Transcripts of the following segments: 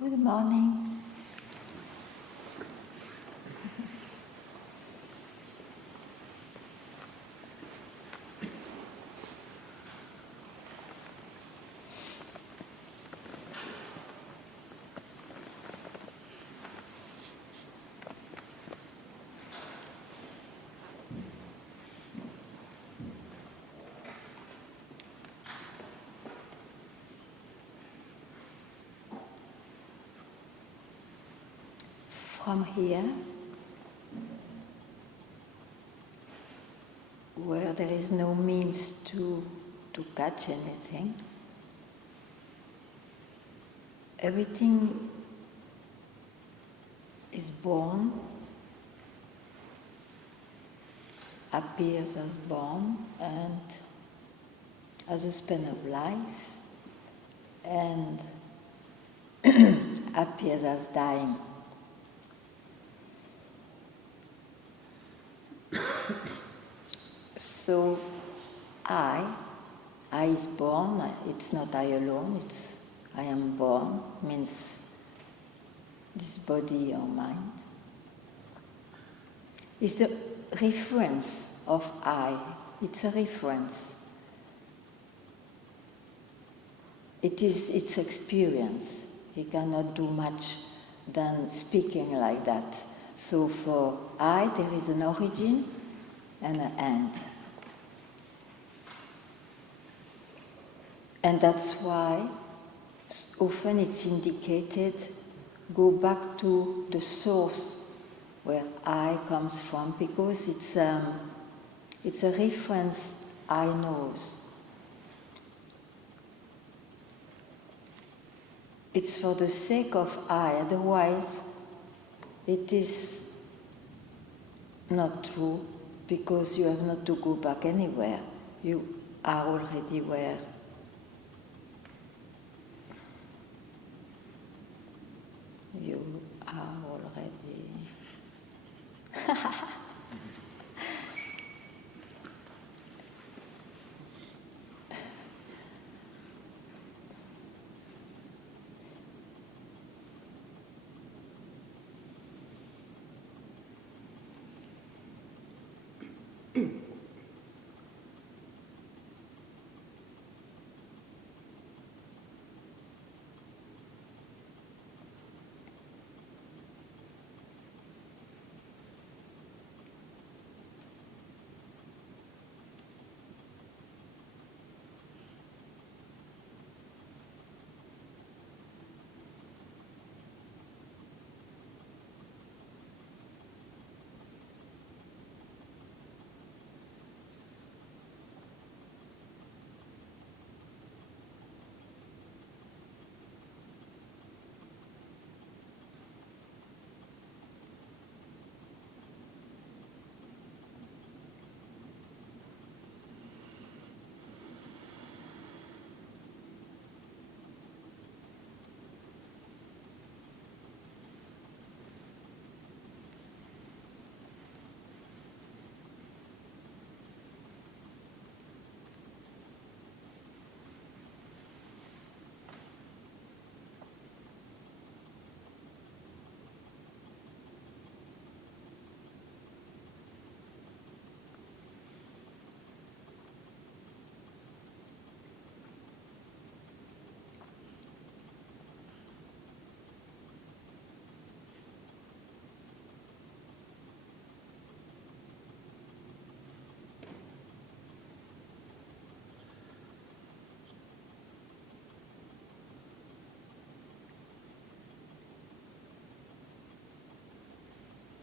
Good morning. From here, where there is no means to catch anything, everything is born, appears as born, and as a span of life, and appears as dying. So I is born, it's not I alone, it's I am born, means this body or mind. It's the reference of I, it's a reference. It is its experience. He cannot do much than speaking like that. So for I, there is an origin and an end. And that's why often it's indicated, go back to the source where I comes from, because it's a reference I knows. It's for the sake of I, otherwise it is not true, because you have not to go back anywhere. You are already where. You are already.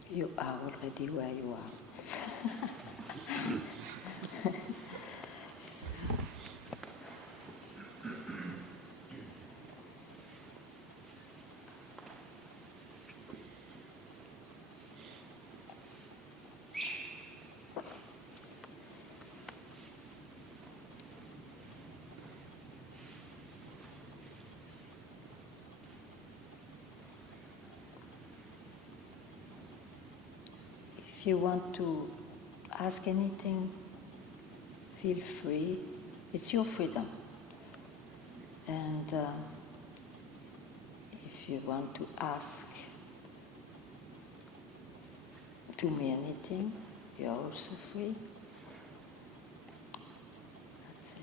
You are already where you are. If you want to ask anything, feel free. It's your freedom. And if if you want to ask to me anything, you are also free. That's it.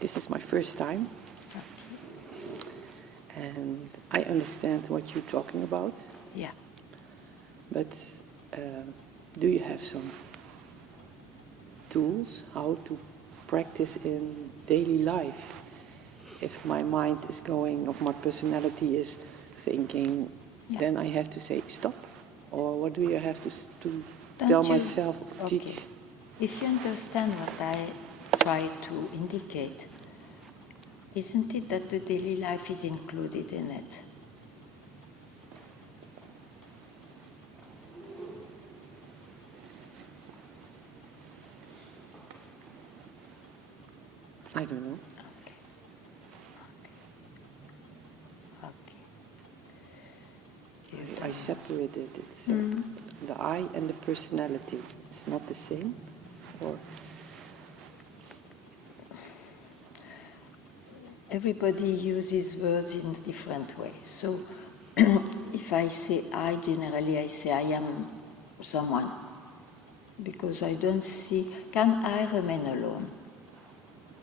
This is my first time, and I understand what you're talking about. Yeah. But do you have some tools how to practice in daily life? If my mind is going, or my personality is thinking, then I have to say stop? Or what do you have to tell myself, teach? If you understand what I try to indicate, isn't it that the daily life is included in it? I don't know. Okay. I separated it. So the I and the personality, it's not the same? Or Everybody uses words in a different way. So if I say I, generally I say I am someone. Because I don't see, can I remain alone?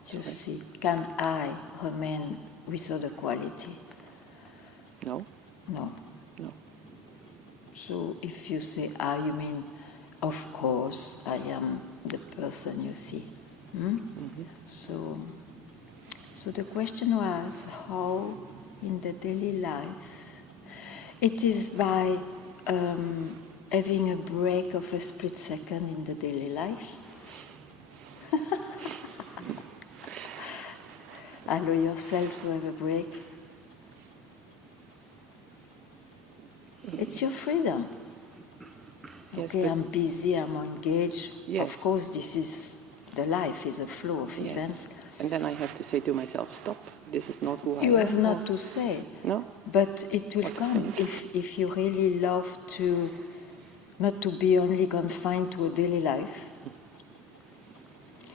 Just see, can I remain with other quality? no? No. No. So if you say I, you mean, of course, I am the person you see. So the question was how in the daily life, it is by having a break of a split second in the daily life. Allow yourself to have a break. It's your freedom. Yes, Okay, I'm busy, I'm engaged. Yes. Of course, this is the life, is a flow of events. And then I have to say to myself, stop. This is not who I am. You have not to say. No? But it will come if you really love to, not to be only confined to a daily life.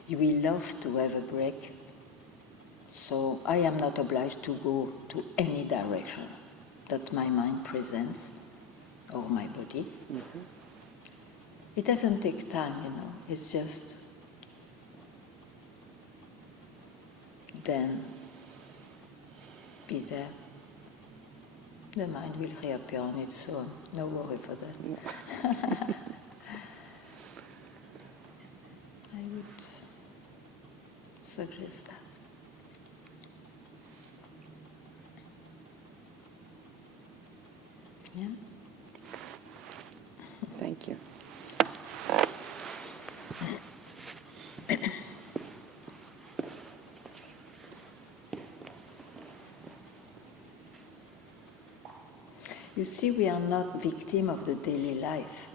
You will love to have a break. So I am not obliged to go to any direction that my mind presents or my body. It doesn't take time, It's just then be there. The mind will reappear on its own. No worry for that. I would suggest that. Yeah? Thank you. You see, we are not victim of the daily life,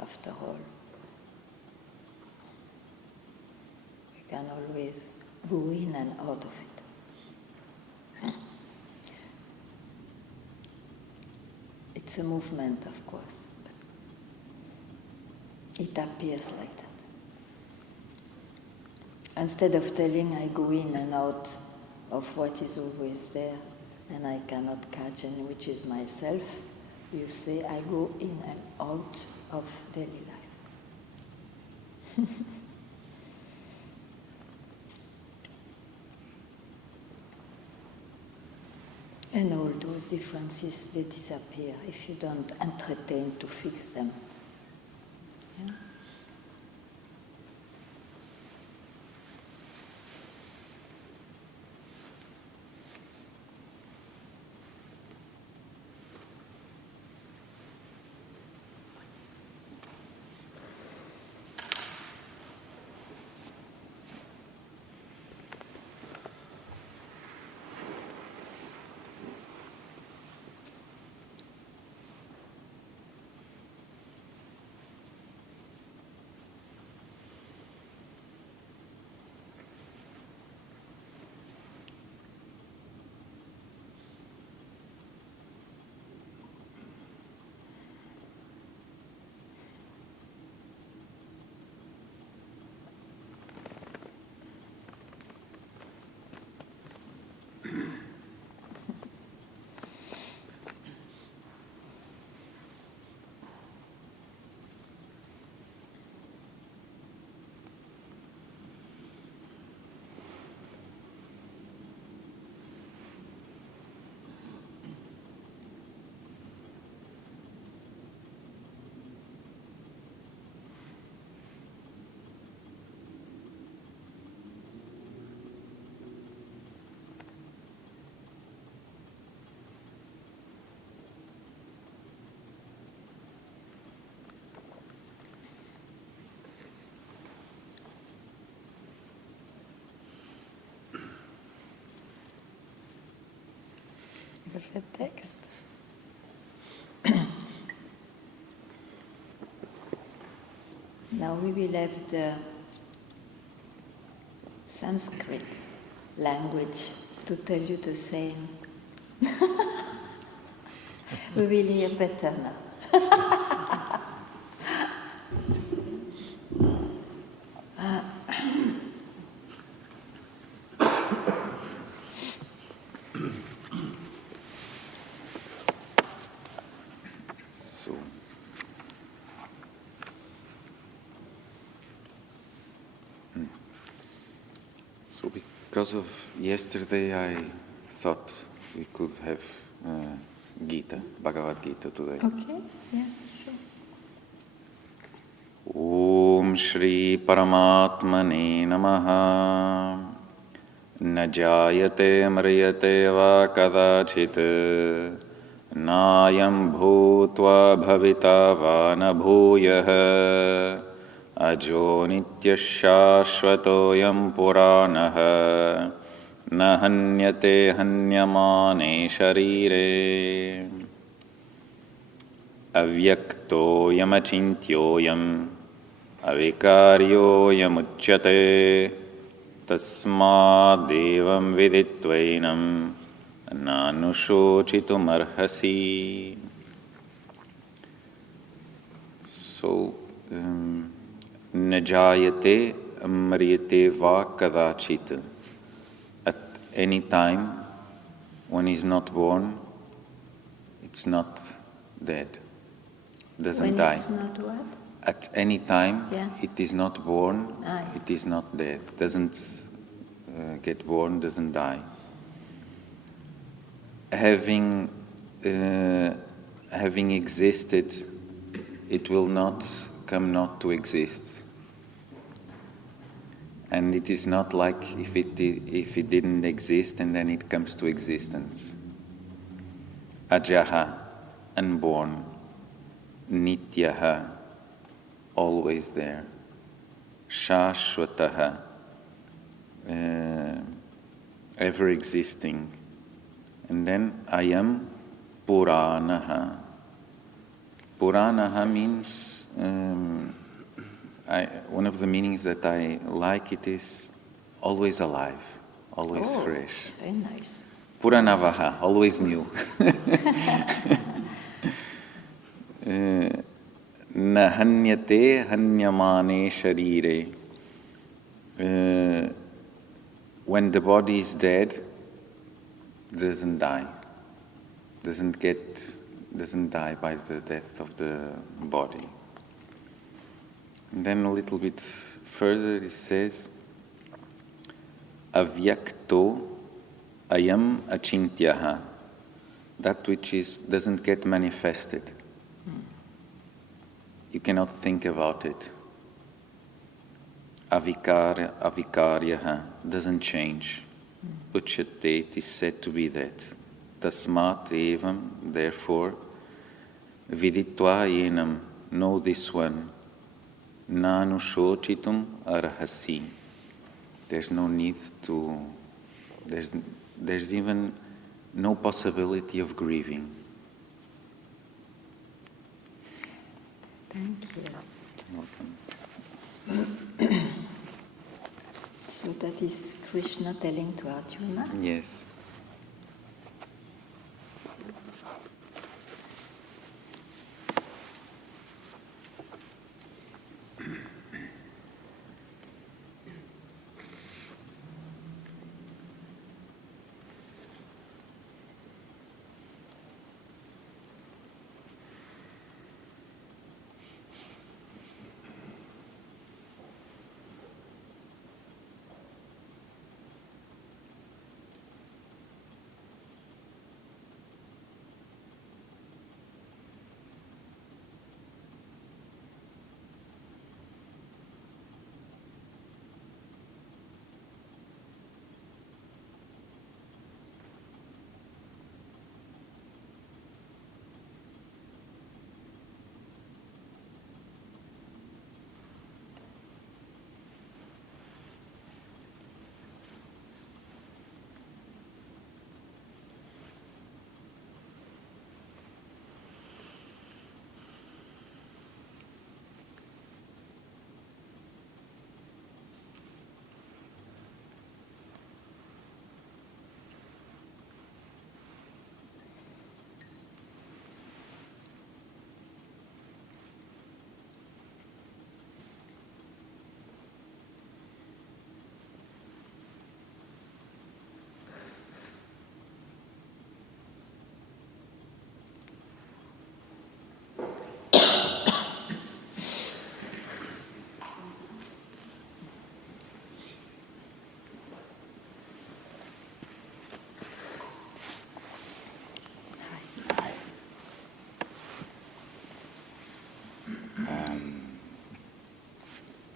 after all. We can always go in and out of it. It's a movement, of course. But it appears like that. Instead of telling I go in and out of what is always there, and I cannot catch any, which is myself, you say, I go in and out of daily life. And all those differences, they disappear if you don't entertain to fix them. Yeah? The text. Now we will have the Sanskrit language to tell you the same. We will hear better now. So because of yesterday, I thought we could have Gita, Bhagavad Gita today. Okay, yeah, sure. Om Shri Paramatmane Namaha Na Jayate Mriyate Va Kadachit Nayam Bhutva Bhavita Va Na Bhuyah Ajo Nityashashvatoyam Puranaha Na Hanyate Hanyamane Sharire Avyaktoyam Achintyoyam Avikaryoyam Uchyate Tasmadevam Viditvainam Nanushochitum Arhasi. So, Najayate Amriyate Va Kadachit. At any time, when he's not born, it's not dead. Doesn't When die. it's not what? At any time, Yeah. it is not born, Yeah. it is not dead. Doesn't get born, doesn't die. Having existed, it will not come not to exist. And it is not like if it didn't exist and then it comes to existence. Ajaha, unborn. Nityaha, always there. Shashvataha, ever existing. And then Ayam Puranaha. Puranaha means, one of the meanings that I like it is always alive, always fresh. Very nice. Puranavaha, always new. Nahanyate hanyamane sharire. When the body is dead, doesn't die. Doesn't die by the death of the body. And then a little bit further it says, Avyakto ayam achintyaha. That which doesn't get manifested. You cannot think about it. Avikaryaha doesn't change. Uchyate, it is said to be that. Tasmat evam, therefore, viditva yenam, know this one. Nanushochitum arhasi. There's no need to, there's even no possibility of grieving. Thank you. Welcome. So that is Krishna telling to Arjuna. Yes.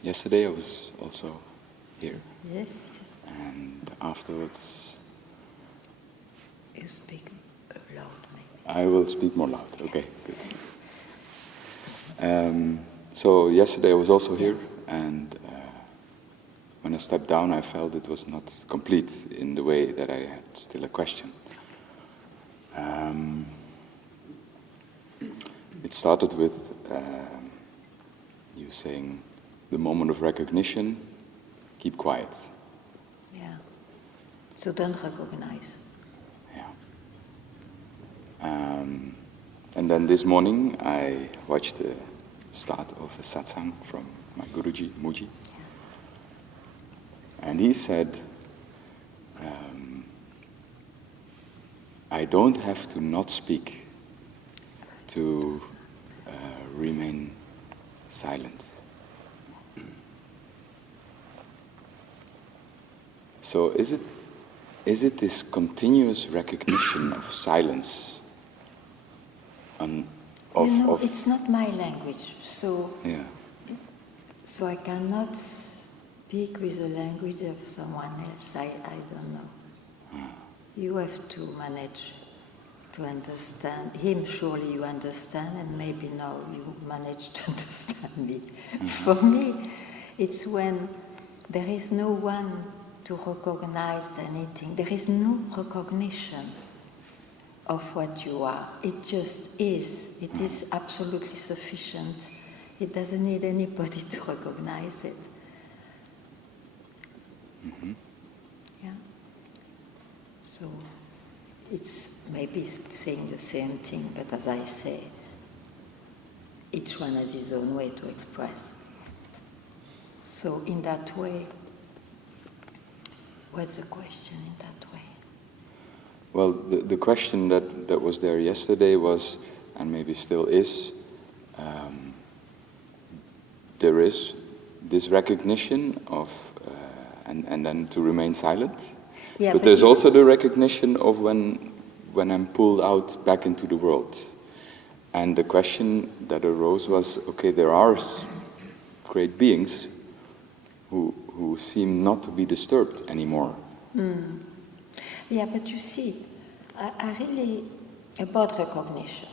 yesterday I was also here. Yes, yes. And afterwards... You speak loud, maybe. I will speak more loud. Okay, good. So yesterday I was also here, and when I stepped down I felt it was not complete in the way that I had still a question. It started with you saying, the moment of recognition, keep quiet. Yeah. So don't recognize. Yeah. And then this morning I watched the start of a Satsang from my Guruji, Muji. Yeah. And he said, I don't have to not speak to remain silent. So is it this continuous recognition of silence? It's not my language, so Yeah. so I cannot speak with the language of someone else. I don't know. You have to manage to understand him. Surely you understand, and maybe now you manage to understand me. For me, it's when there is no one to recognize anything. There is no recognition of what you are. It just is. It is absolutely sufficient. It doesn't need anybody to recognize it. Mm-hmm. Yeah. So it's maybe saying the same thing, but as I say, each one has his own way to express. So in that way, what's the question in that way? Well, the question that was there yesterday was, and maybe still is, there is this recognition of, and then to remain silent. Yeah, but there's also the recognition of when I'm pulled out back into the world. And the question that arose was, okay, there are great beings who seem not to be disturbed anymore. Mm. Yeah, but you see, I really, about recognition,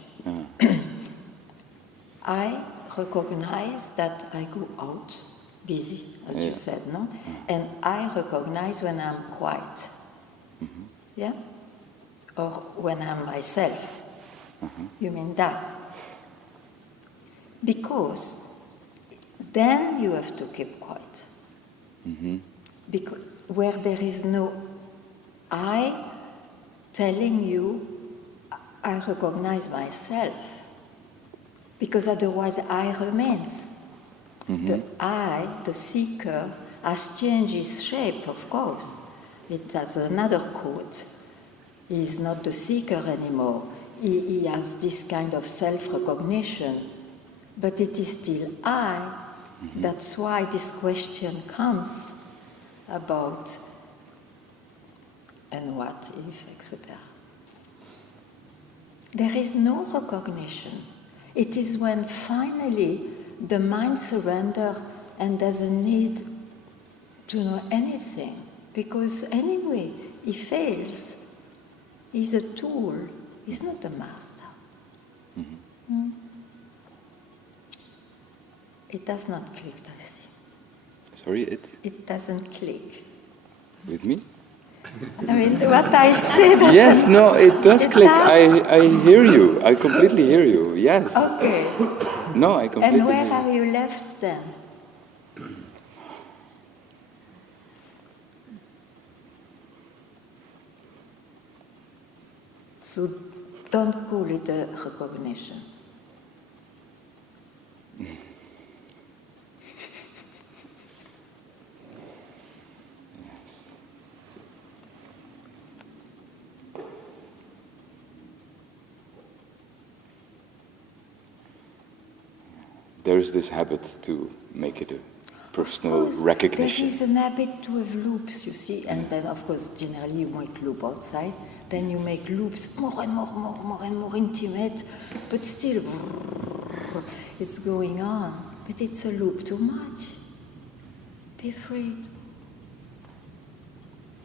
I recognize that I go out, busy, as you said, no? And I recognize when I'm quiet, yeah? Or when I'm myself. You mean that? Because then you have to keep quiet. Because where there is no I telling you I recognize myself, because otherwise I remains. The I, the seeker, has changed his shape, of course. It has another quote. He is not the seeker anymore. He has this kind of self-recognition, but it is still I. That's why this question comes about and what if, etc. There is no recognition. It is when finally the mind surrenders and doesn't need to know anything, because anyway, he fails. He's a tool, he's not a master. It does not click, I see. Sorry, It doesn't click. with me? I mean, what I say doesn't... Yes, no, it does It click. does? I hear you. I completely hear you. Yes. Okay. No, I completely And where hear are you. you left then? So don't call it a recognition. There is this habit to make it a personal recognition. There is an habit to have loops, you see, and then of course generally you make loop outside, then you make loops more and more intimate, but still it's going on. But it's a loop too much. Be free.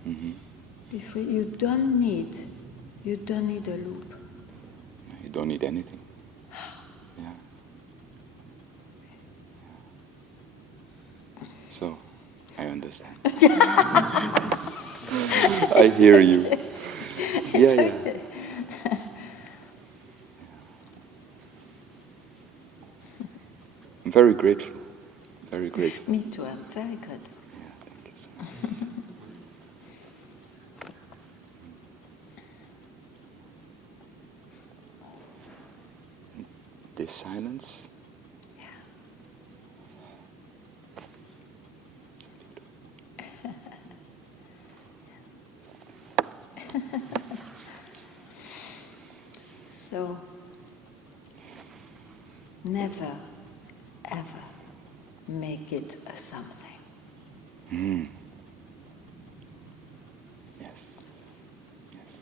Mm-hmm. Be free. You don't need a loop. You don't need anything. Yeah. So, I understand. I hear you. Yeah. I'm very grateful. Very grateful. Me too, I'm very good. Yeah, thank you so much. This silence. So, never, ever make it a something. Mm. Yes. Yes.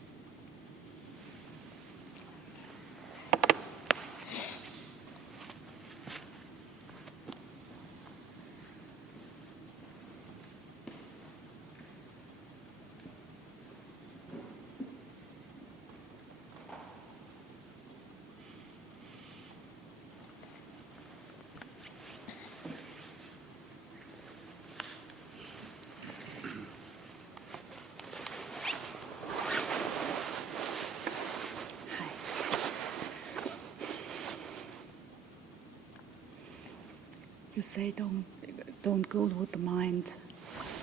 You say don't go with the mind.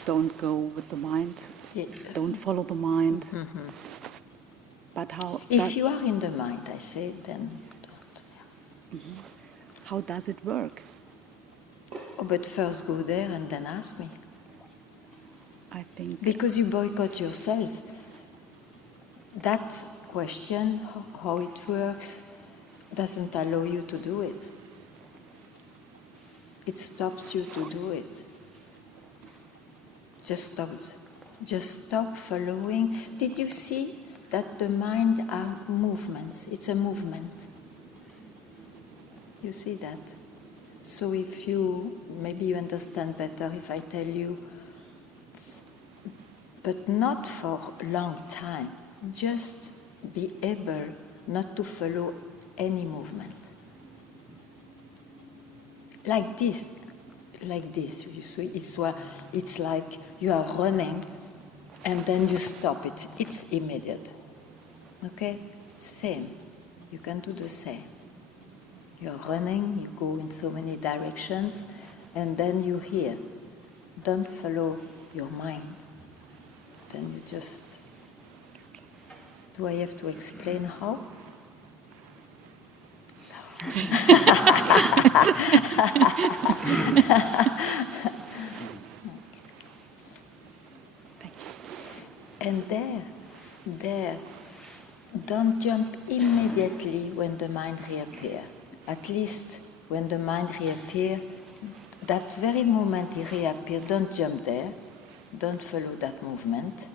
Don't go with the mind. Yeah. Don't follow the mind. Mm-hmm. But how? If you are in the mind, I say, then don't. Mm-hmm. How does it work? Oh, but first go there and then ask me. I think Because you boycott yourself. That question, how it works, doesn't allow you to do it. It stops you to do it. Just stop. Just stop following. Did you see that the mind are movements? It's a movement. You see that? So if maybe you understand better if I tell you, but not for a long time, just be able not to follow any movement. Like this. You see, it's like you are running and then you stop it. It's immediate. Okay? Same. You can do the same. You're running, you go in so many directions, and then you hear. Don't follow your mind. Then you just... Do I have to explain how? And there, don't jump immediately when the mind reappears. At least when the mind reappears, that very moment it reappears, don't jump there, don't follow that movement.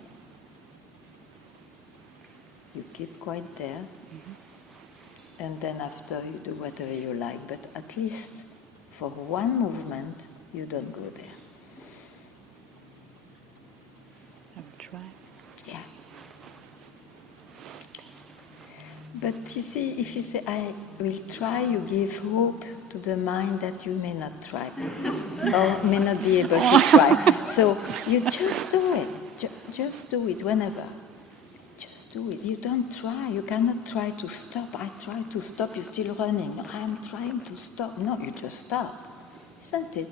You keep quite there, and then after you do whatever you like, but at least for one movement, you don't go there. I will try. Yeah. But you see, if you say, I will try, you give hope to the mind that you may not try, or may not be able to try. So you just do it. Just do it whenever. Just do it. You don't try. You cannot try to stop. I try to stop, you're still running. I'm trying to stop. No, you just stop. Isn't it?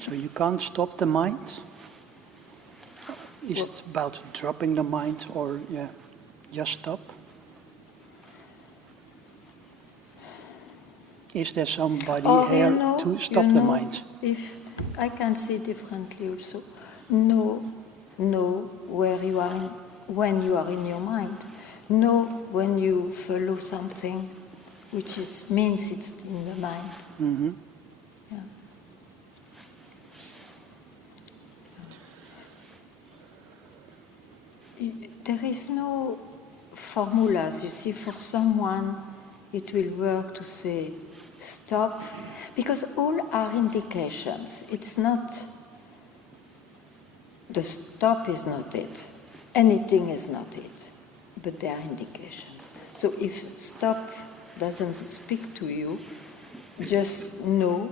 So you can't stop the mind? Is it about dropping the mind or just stop? Is there somebody here to stop the mind? If I can see differently also. Know where you are when you are in your mind. Know when you follow something, which means it's in the mind. Mm-hmm. Yeah. There is no formulas. You see, for someone, it will work to say stop, because all are indications. It's not, the stop is not it, anything is not it, but they are indications. So if stop doesn't speak to you, just know,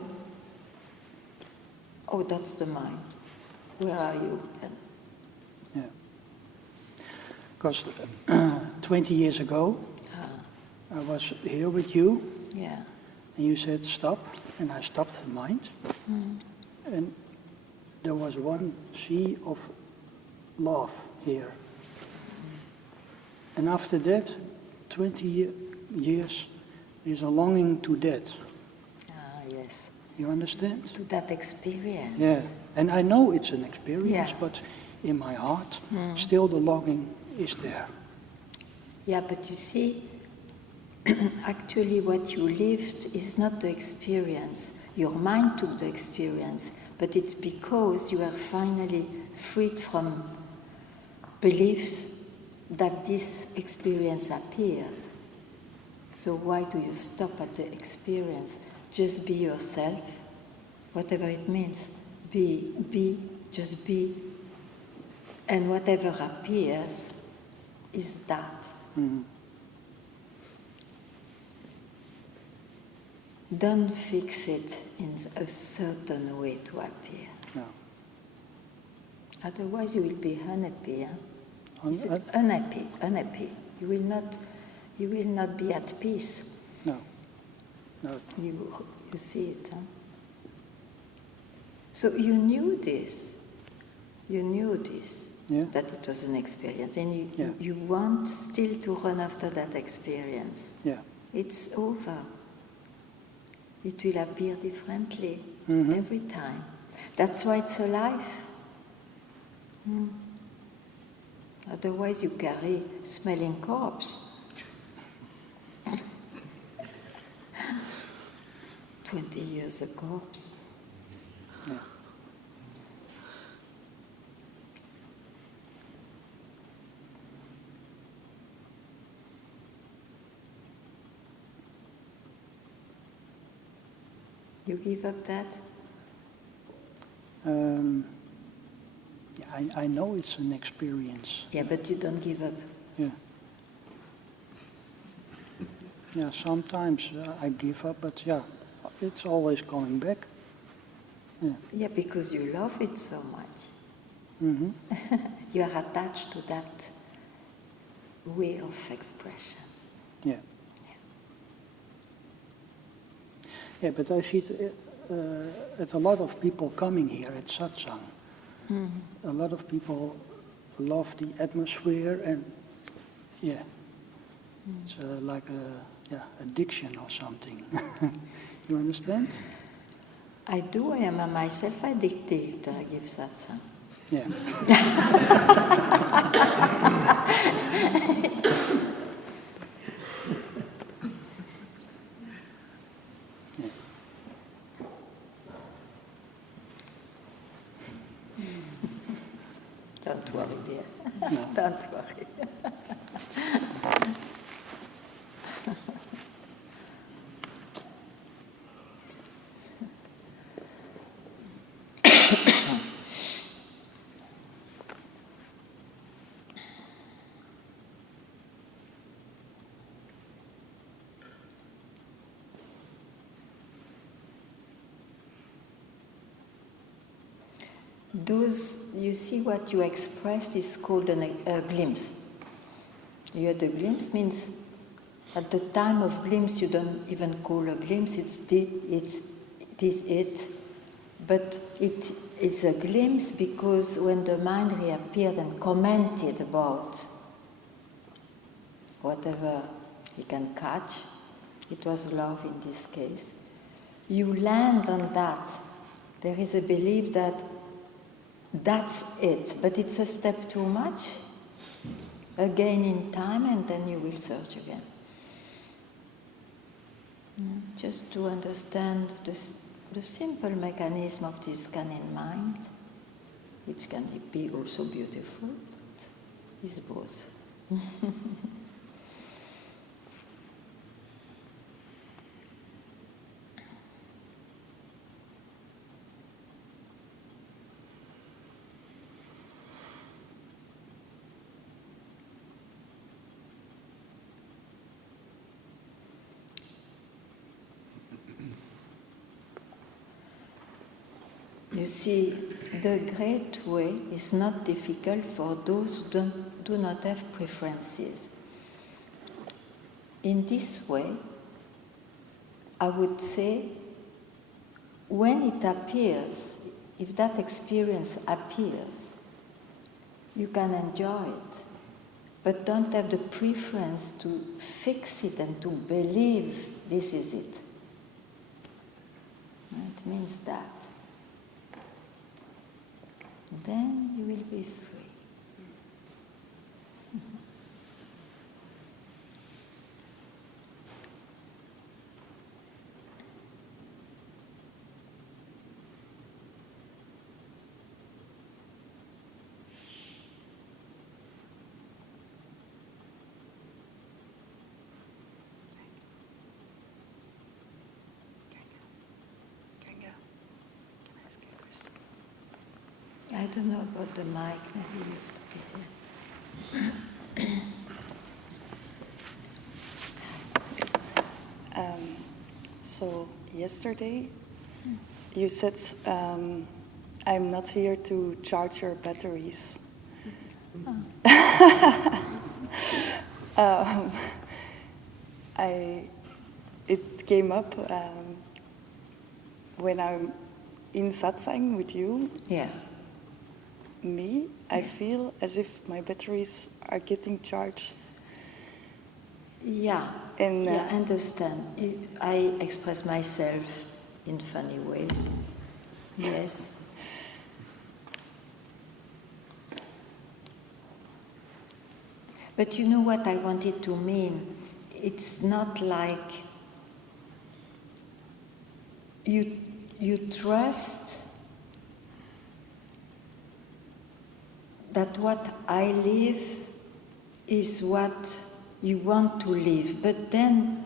oh, that's the mind. Where are you? And Yeah. Because 20 years ago, I was here with you, yeah. and you said stop, and I stopped the mind. And there was one sea of love here. And after that, 20 years, there's a longing to that. Yes. You understand? To that experience. Yeah. And I know it's an experience, Yeah. but in my heart, still the longing is there. Yeah, but you see, actually what you lived is not the experience. Your mind took the experience, but it's because you are finally freed from beliefs that this experience appeared. So why do you stop at the experience? Just be yourself, whatever it means. Just be. And whatever appears is that. Don't fix it in a certain way to appear. No. Otherwise you will be unhappy. Un- Unhappy. You will not be at peace. No. No. You see it. So you knew this. Yeah. That it was an experience, and Yeah. you want still to run after that experience. Yeah. It's over. It will appear differently every time. That's why it's alive. Otherwise you carry smelling corpse. 20 years a corpse. Yeah. You give up that? I know it's an experience. Yeah, but you don't give up. Yeah. Yeah, sometimes I give up, but yeah, it's always coming back. Yeah. Yeah, because you love it so much. Mm-hmm. You are attached to that way of expression. Yeah. Yeah, but I see it at a lot of people coming here at Satsang. A lot of people love the atmosphere, and yeah, it's like a addiction or something. You understand? I do, I am myself addicted, I give satsang. Yeah. Don't worry, dear. No. Don't worry. You see what you expressed is called a glimpse. You had a glimpse means at the time of glimpse you don't even call a glimpse, it is it. But it is a glimpse because when the mind reappeared and commented about whatever he can catch, it was love in this case, you land on that there is a belief that that's it, but it's a step too much. Again in time, and then you will search again. Just to understand the simple mechanism of this scanning mind, which can be also beautiful, but is both. You see, the great way is not difficult for those who do not have preferences. In this way, I would say, when it appears, if that experience appears, you can enjoy it, but don't have the preference to fix it and to believe this is it. It means that. Then you will be free. Ganga, can I ask you a question? I don't know about the mic, maybe you have to be there. So yesterday you said, I'm not here to charge your batteries. It came up when I'm in Satsang with you. Yeah. I feel as if my batteries are getting charged. Yeah, And I understand. I express myself in funny ways. Yes. But you know what I wanted to mean? It's not like you trust that what I live is what you want to live, but then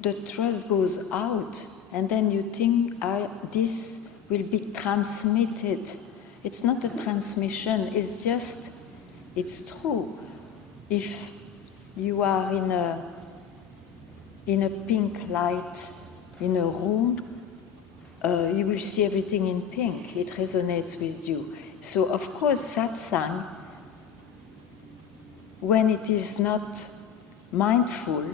the trust goes out, and then you think this will be transmitted. It's not a transmission, it's just, it's true. If you are in a pink light in a room, you will see everything in pink. It resonates with you. So of course satsang, when it is not mindful,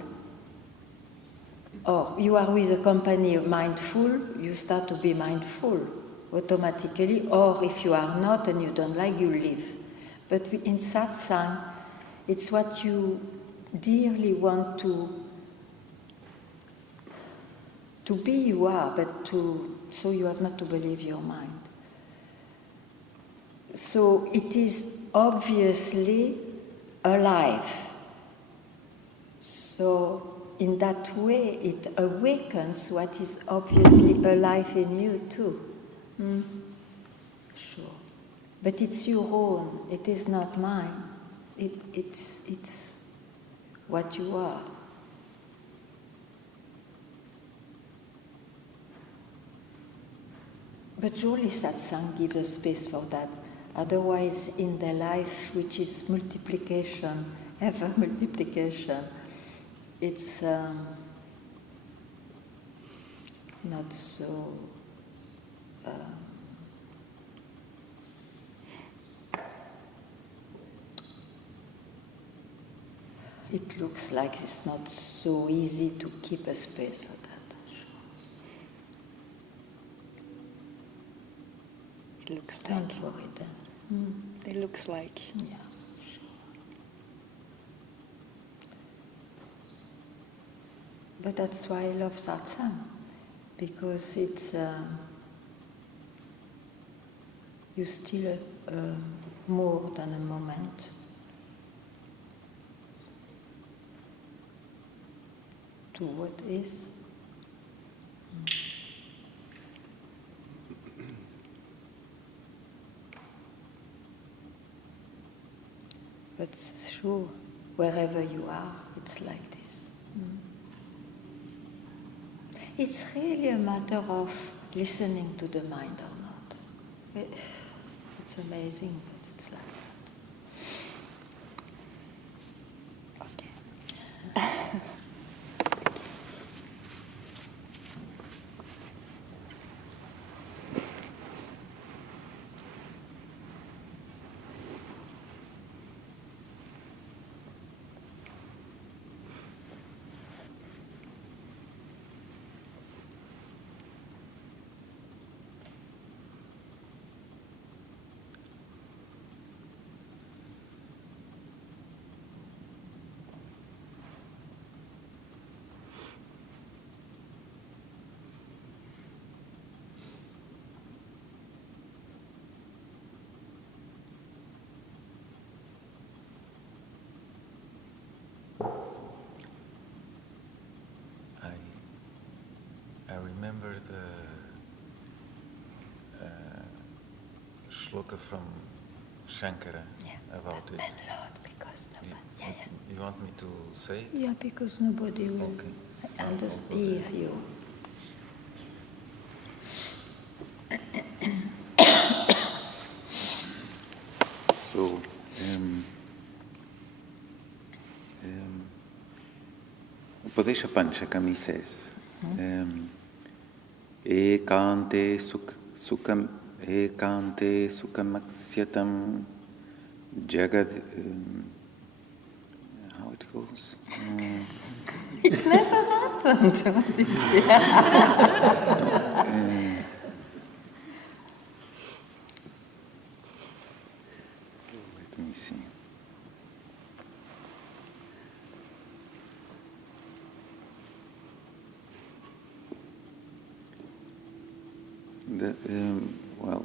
or you are with a company of mindful, you start to be mindful automatically, or if you are not and you don't like, you leave. But in satsang, it's what you dearly want to be, you are, but so you have not to believe your mind. So it is obviously alive. So in that way, it awakens what is obviously alive in you too. Sure. But it's your own, it is not mine. It's what you are. But surely satsang gives us space for that. Otherwise, in the life which is multiplication, ever multiplication, it's not so. It looks like it's not so easy to keep a space for that. It looks Don't like. worry then. It looks like. Yeah, sure. But that's why I love satsang, because it's you're still more than a moment. To what is. But sure, wherever you are, it's like this. It's really a matter of listening to the mind or not. It's amazing, but it's like that. Okay. I remember the shloka from Shankara about it. Lord, because nobody. You want me to say? Yeah, because nobody will hear you. So, Upadesha Panchakam, he says, Ekante sukham akshyatam jagad. How it goes? It never happened. What is Let me see.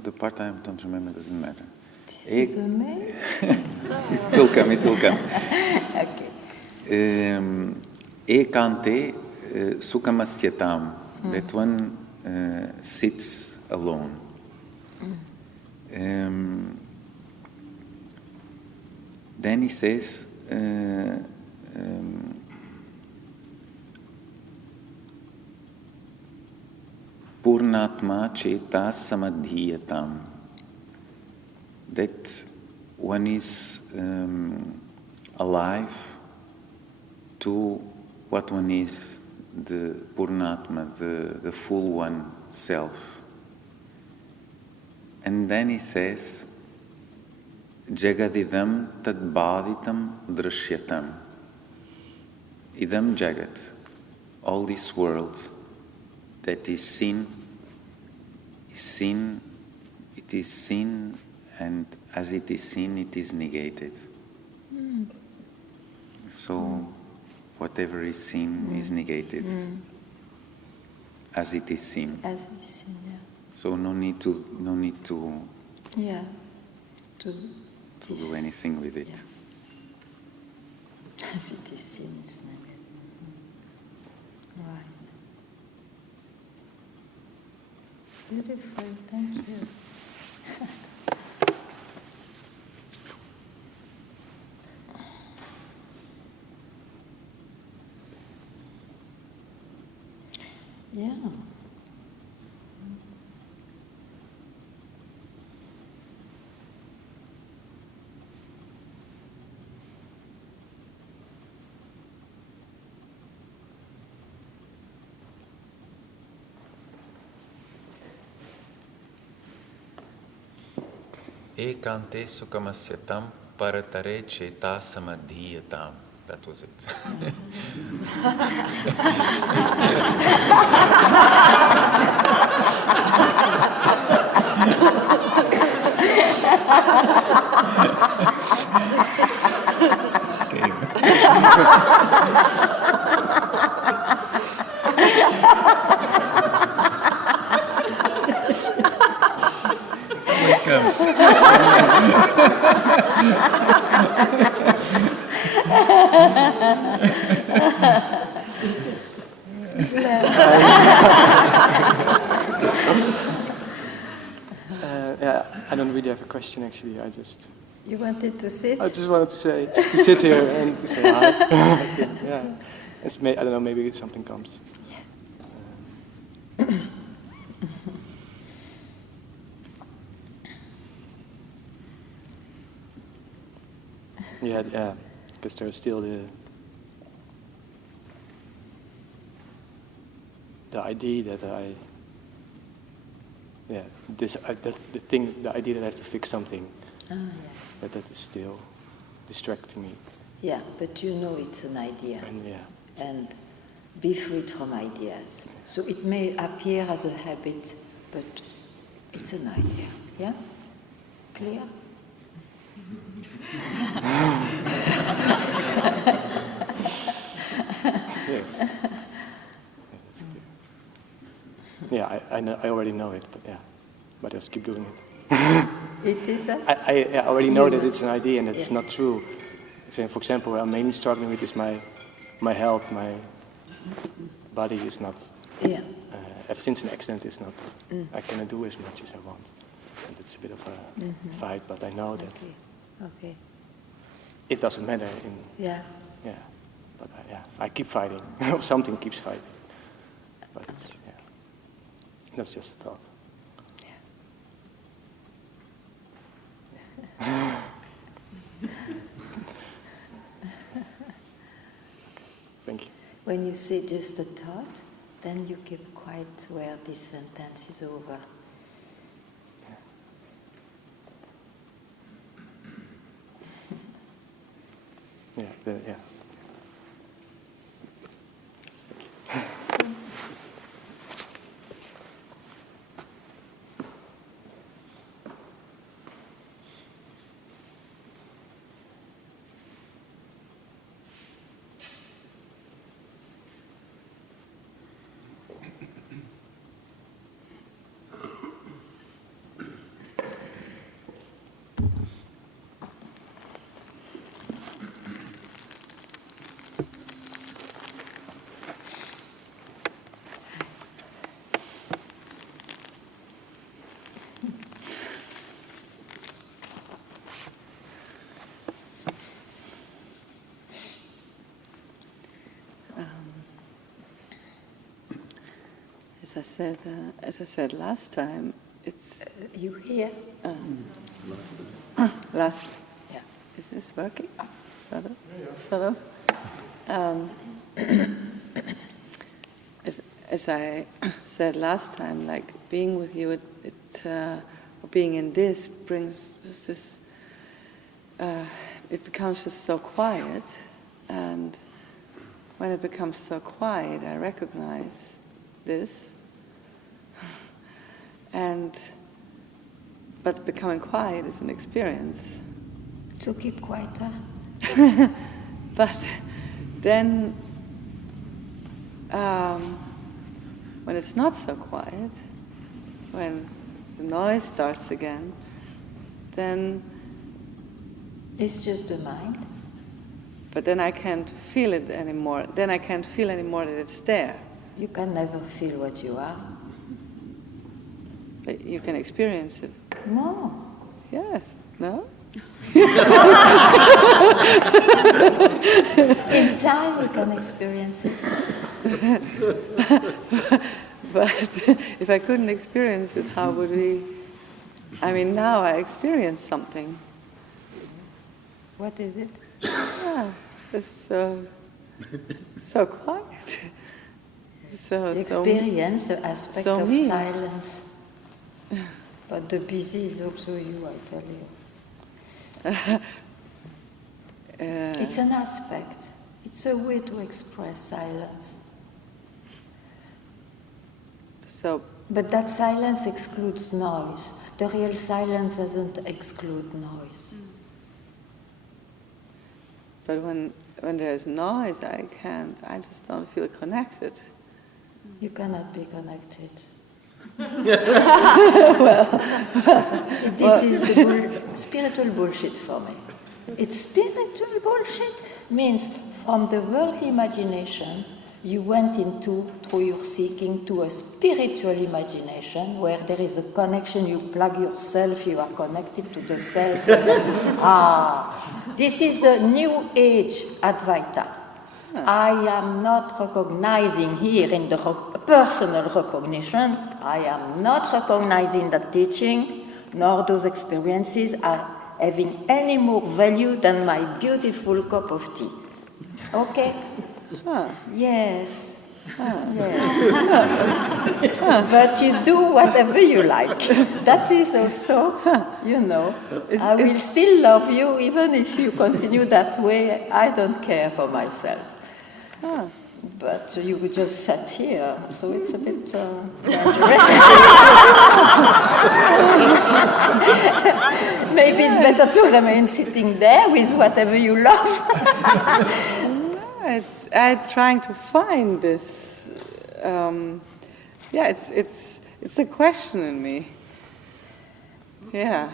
The part I don't remember doesn't matter. This is amazing. It will come. Okay. Ekante sukhamasyatam, that one sits alone. Then he says, Purnatma cheta samadhiyatam, that one is alive to what one is, the Purnatma, the full one self. And then he says, Jagadidam tadbhaditam drashyatam. Idam jagat, all this world that is seen, it is seen, and as it is seen, it is negated. So, whatever is seen is negated, as it is seen. As it is seen, yeah. So no need to Yeah. To do anything with it. Yeah. As it is seen, it's negative. Right. Beautiful, thank you. Yeah. Ekante sukhamasyatam paratare cheta samadhiyatam. That was it. Welcome. Yeah, I don't really have a question actually. You wanted to sit? I just wanted to say to sit here and say hi. Yeah, I don't know. Maybe something comes. Yeah, because there's still the idea that the idea that I have to fix something. Yes. That is still distracting me. Yeah, but you know it's an idea. And be freed from ideas. So it may appear as a habit, but it's an idea. Yeah? Clear? Yes. Yeah, that's clear. Yeah, I know. I already know it, but I just keep doing it. It is that? I already know that it's an idea and it's not true. For example, what I'm mainly struggling with is my health, my body is not. Yeah. Ever since an accident, is not. I cannot do as much as I want, and it's a bit of a fight. But I know that Okay. it doesn't matter. Yeah. But I keep fighting. Something keeps fighting. But that's just a thought. Thank you. When you say just a thought, then you keep quiet where this sentence is over. Yeah. Thank you. As I said last time, it's You hear? last. Yeah. Is this working? Sort of. As I said last time, like being with you, or being in this brings just this. It becomes just so quiet, and when it becomes so quiet, I recognize this. But becoming quiet is an experience. So keep quiet, huh? But then, when it's not so quiet, when the noise starts again, then It's just the mind. but then I can't feel it anymore. Then I can't feel anymore that it's there. You can never feel what you are. But you can experience it. No. Yes. No? In time you can experience it. But if I couldn't experience it, how would we? I mean, now I experience something. What is it? Yeah, it's so quiet. Experience the aspect so of me. silence. But the busy is also you, I tell you. It's an aspect. It's a way to express silence. But that silence excludes noise. The real silence doesn't exclude noise. But when there's noise, I just don't feel connected. You cannot be connected. This is the spiritual bullshit for me. It's spiritual bullshit. Means from the worldly imagination, you went into, through your seeking, to a spiritual imagination where there is a connection. You plug yourself, you are connected to the self. This is the new age Advaita. I am not recognizing here in the personal recognition, I am not recognizing that teaching, nor those experiences are having any more value than my beautiful cup of tea. Okay? Yes. Yes. But you do whatever you like. That is also, I will still love you even if you continue that way. I don't care for myself. But you just sat here, so it's a bit dangerous. Maybe it's better to remain sitting there with whatever you love. I'm trying to find this. It's a question in me. Yeah,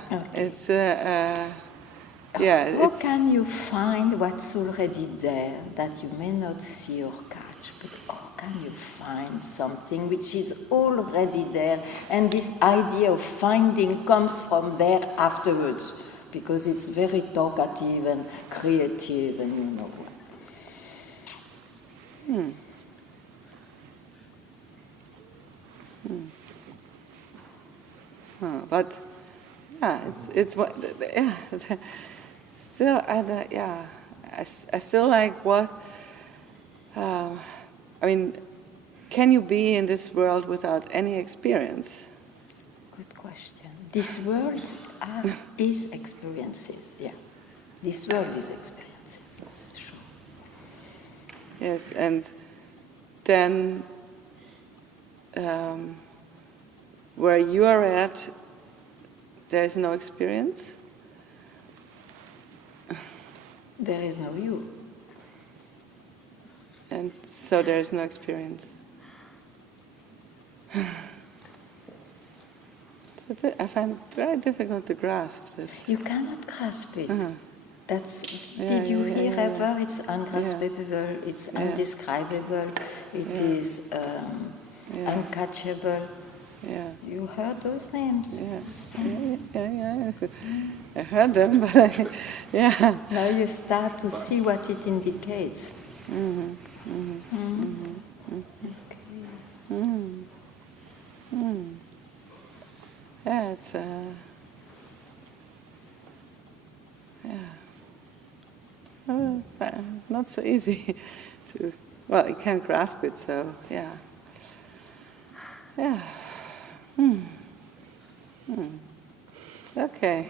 Okay. How can you find what's already there that you may not see or catch? But how can you find something which is already there? And this idea of finding comes from there afterwards, because it's very talkative and creative, and you know what. But it's what still I still like what I mean. Can you be in this world without any experience? Good question. This world is experiences. Yeah, this world is experiences. Sure. Yes, and then where you are at, there is no experience. There is no you. And so there is no experience. I find it very difficult to grasp this. You cannot grasp it. That's. Yeah, did you yeah, hear yeah, ever? It's ungraspable. It's undescribable. It is uncatchable. Yeah. You heard those names? Yes. Yeah. I heard them, but Now you start to see what it indicates. Yeah, it's not so easy to. Well, you can't grasp it, so yeah. Okay.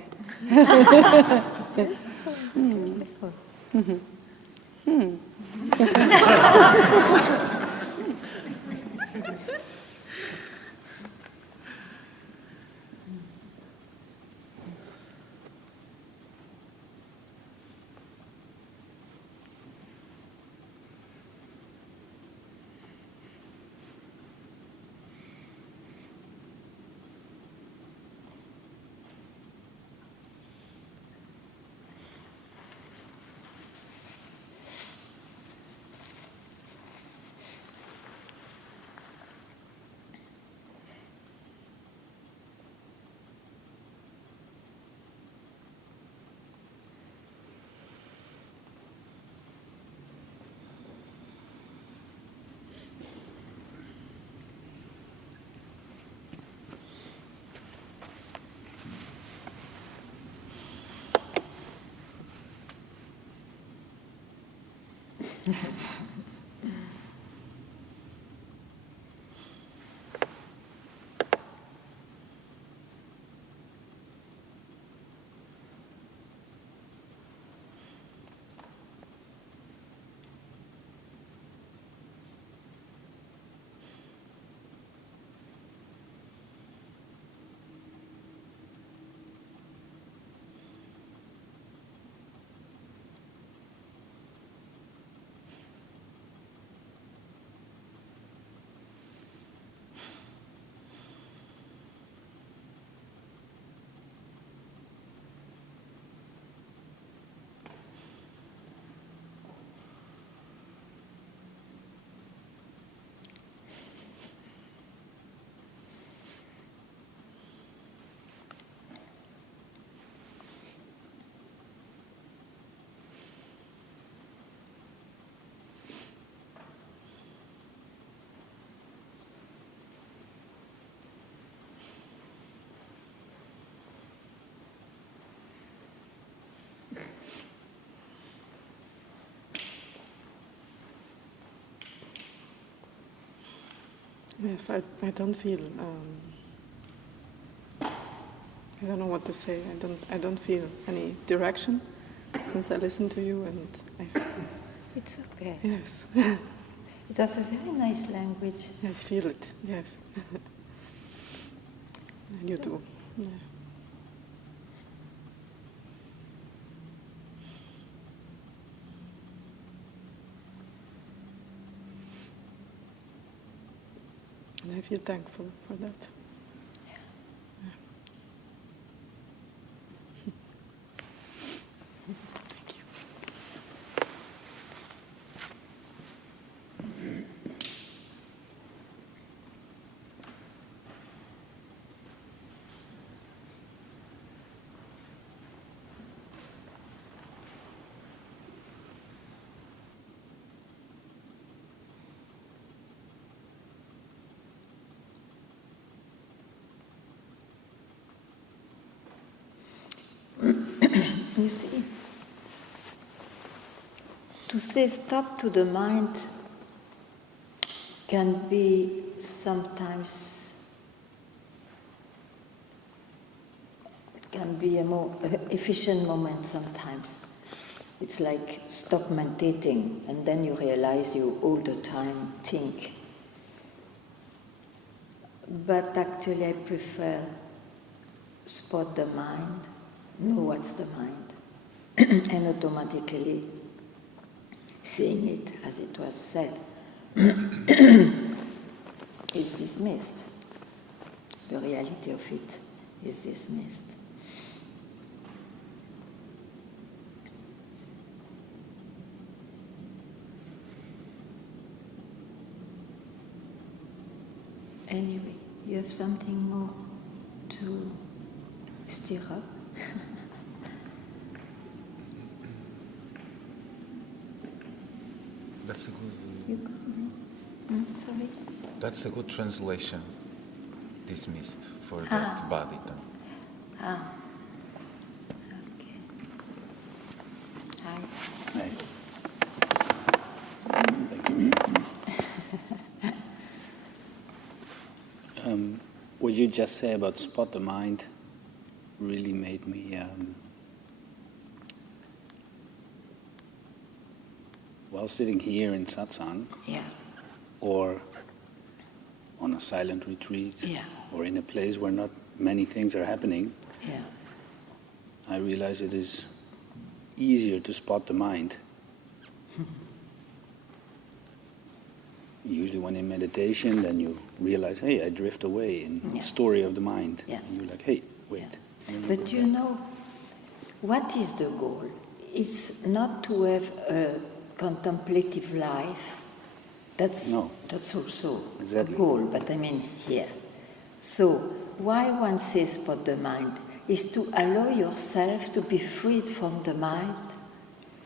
Yes, I don't feel. I don't know what to say. I don't feel any direction since I listened to you, and It's okay. yes, It has a very nice language. I feel it. Yes, and you too. Yeah. And I feel thankful for that. Thank you. You see, to say stop to the mind can be sometimes, can be a more efficient moment sometimes. It's like stop meditating, and then you realize you all the time think. But actually I prefer spot the mind, know what's the mind, and automatically seeing it as it was said is dismissed. The reality of it is dismissed. Anyway, you have something more to stir up? That's a good. You could, sorry. That's a good translation. Dismissed for that body. Ah. Okay. Hi. Hey. What you just say about spot the mind really made me while sitting here in Satsang, Yeah. or on a silent retreat, Yeah. or in a place where not many things are happening, Yeah. I realize it is easier to spot the mind. Usually when in meditation, then you realize, hey, I drift away in the story of the mind. Yeah. And you're like, hey, wait. Yeah. But you know, what is the goal? It's not to have a contemplative life. That's also Exactly. a goal, but I mean here. So why one says spot the mind is to allow yourself to be freed from the mind,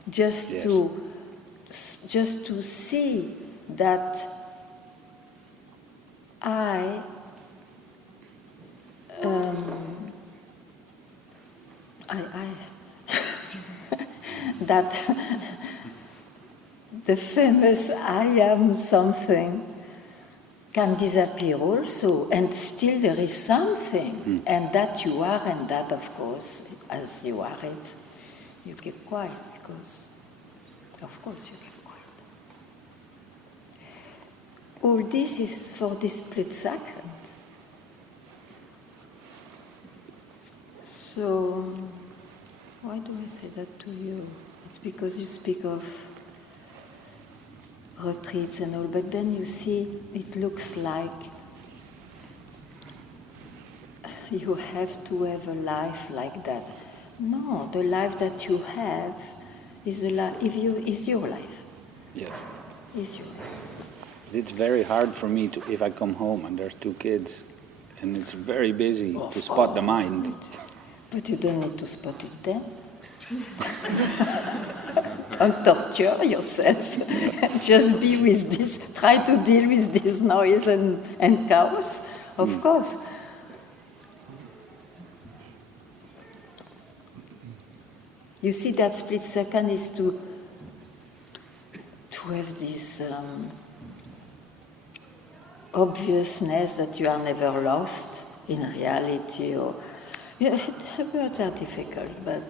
just to see that that the famous I am something can disappear also, and still there is something, and that you are, and that of course, as you are it, you keep quiet, because of course you keep quiet. All this is for this split second. So, why do I say that to you? It's because you speak of retreats and all, but then you see it looks like you have to have a life like that. No, the life that you have is the life. Is your life. Yes. Is your life. It's very hard for me to, if I come home and there's 2 kids, and it's very busy to spot the mind. But you don't need to spot it then. Don't torture yourself. Just be with this. Try to deal with this noise and chaos, of course. You see, that split second is to have this obviousness that you are never lost in reality, or words are difficult, but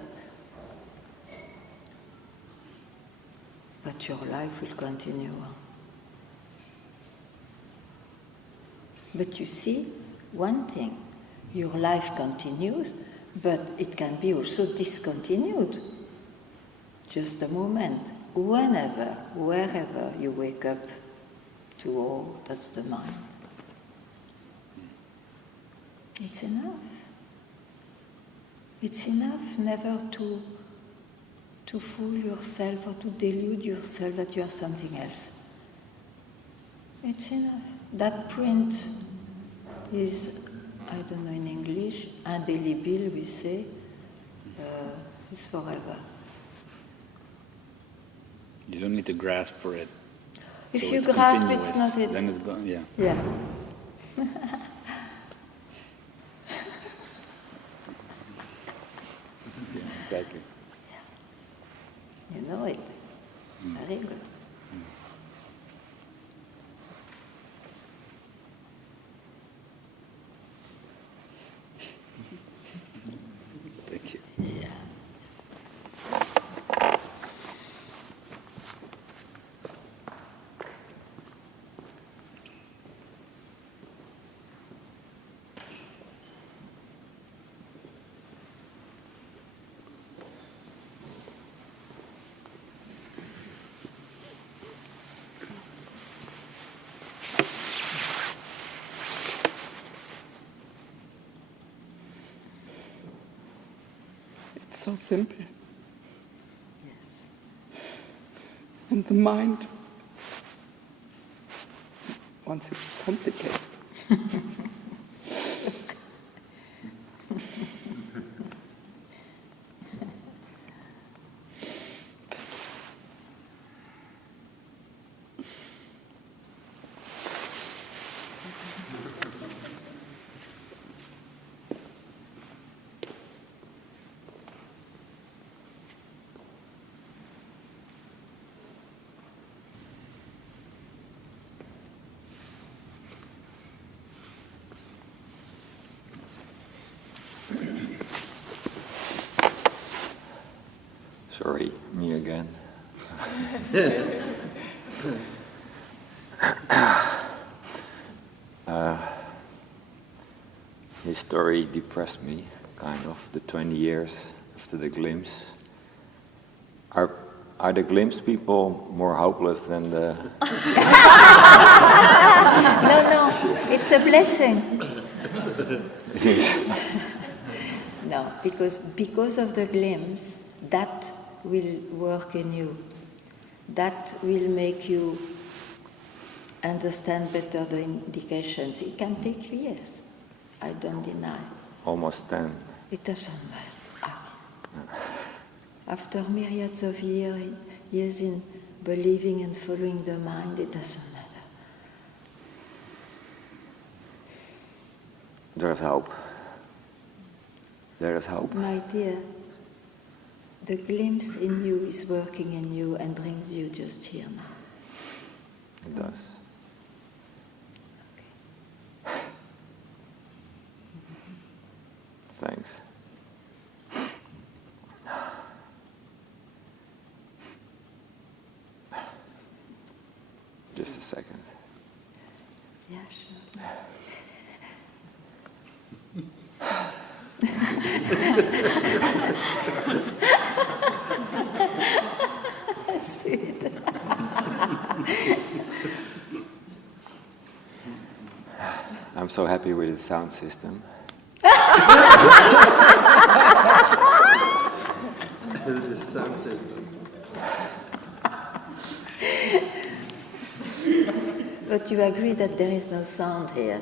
your life will continue. But you see, one thing, your life continues, but it can be also discontinued. Just a moment, whenever, wherever you wake up to all, that's the mind. It's enough. It's enough never to fool yourself or to delude yourself that you are something else. It's enough. That print is, I don't know in English, indelible, we say, is forever. You don't need to grasp for it. If So you it's grasp, continuous. it's not it. Then it's gone, yeah. Yeah. Yeah, exactly. You know it. Very good. Thank you. Yeah. It's so simple. Yes. And the mind wants it complicated. Sorry, me again. His story depressed me, kind of, the 20 years after the glimpse. Are the glimpse people more hopeless than the... No, it's a blessing. Yes. No, because of the glimpse, that will work in you. That will make you understand better the indications. It can take years, I don't deny. Almost 10. It doesn't matter. After myriads of years in believing and following the mind, it doesn't matter. There is hope. There is hope. My dear, the glimpse in you is working in you and brings you just here now. It does. Thanks. Just a second. Yeah, sure. Sweet. I'm so happy with the sound system. The sound system. But you agree that there is no sound here.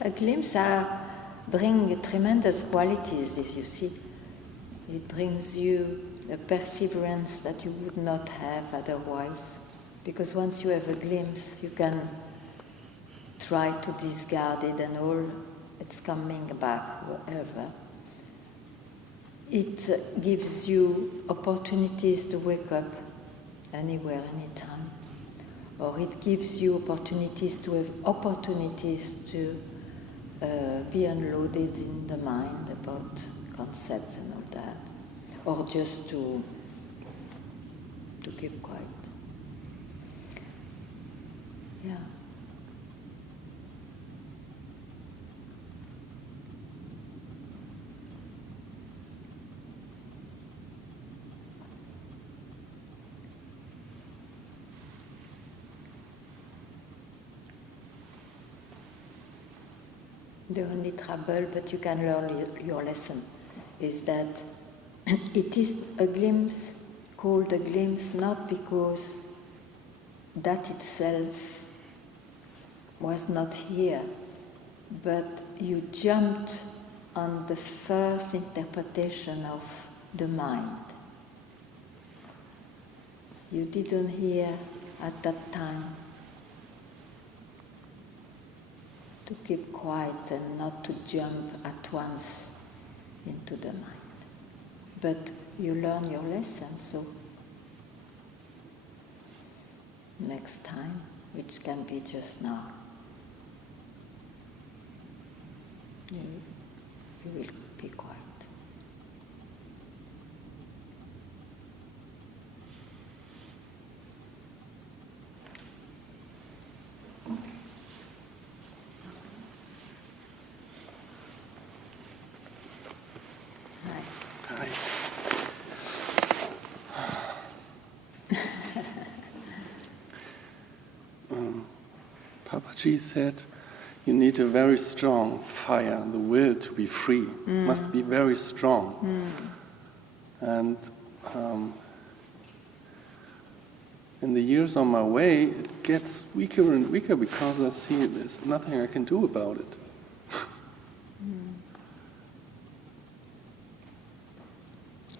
A glimpse bring tremendous qualities, if you see. It brings you a perseverance that you would not have otherwise. Because once you have a glimpse, you can try to discard it and all, it's coming back wherever. It gives you opportunities to wake up anywhere, anytime. Or it gives you opportunities to be unloaded in the mind about concepts and all that. Or just to keep quiet. Yeah. The only trouble, but you can learn your lesson, is that it is a glimpse, called a glimpse, not because that itself was not here, but you jumped on the first interpretation of the mind. You didn't hear at that time to keep quiet and not to jump at once into the mind. But you learn your lesson, so next time, which can be just now, you will be quiet. Papaji said, you need a very strong fire, the will to be free must be very strong. And in the years on my way, it gets weaker and weaker because I see there's nothing I can do about it.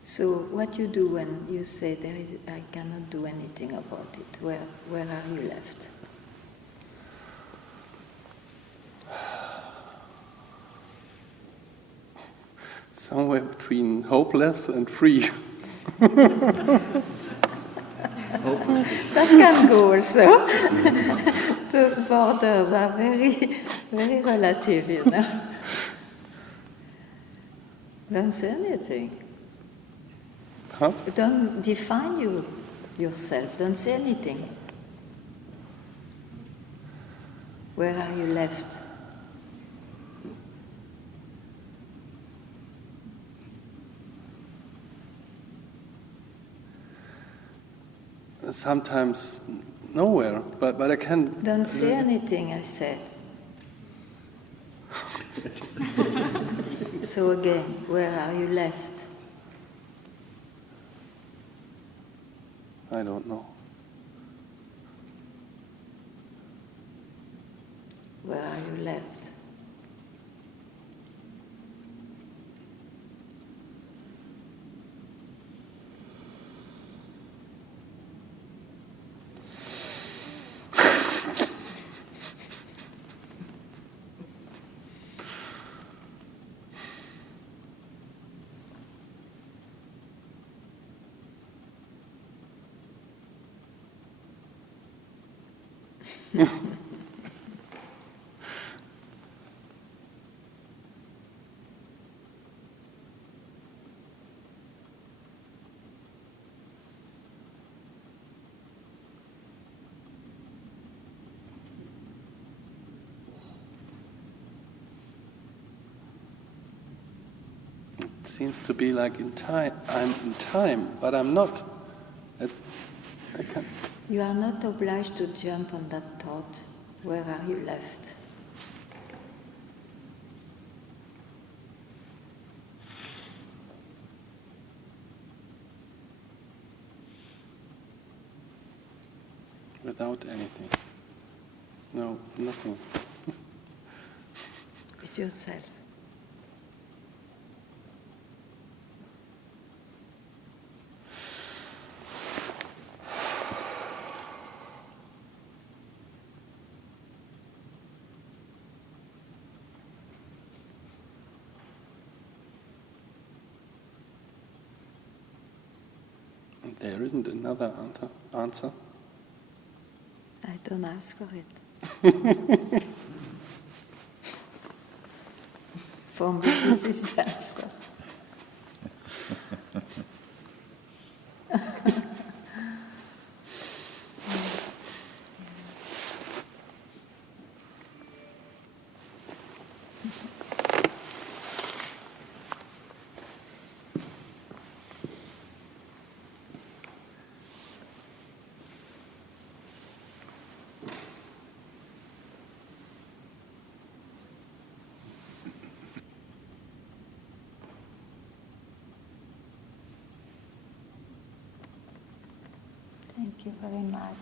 So what you do when you say I cannot do anything about it? Where are you left? Somewhere between hopeless and free. That can go also. Those borders are very, very relative, you know. Don't say anything. Huh? Don't define yourself. Don't say anything. Where are you left? Sometimes nowhere, but I can... Don't say anything, I said. So again, where are you left? I don't know. Where are you left? It seems to be like in time. I'm in time, but I'm not. I can't. You are not obliged to jump on that thought. Where are you left? Without anything. No, nothing. Choose yourself. There isn't another answer. I don't ask for it. From Buddhist answer. Thank you very much.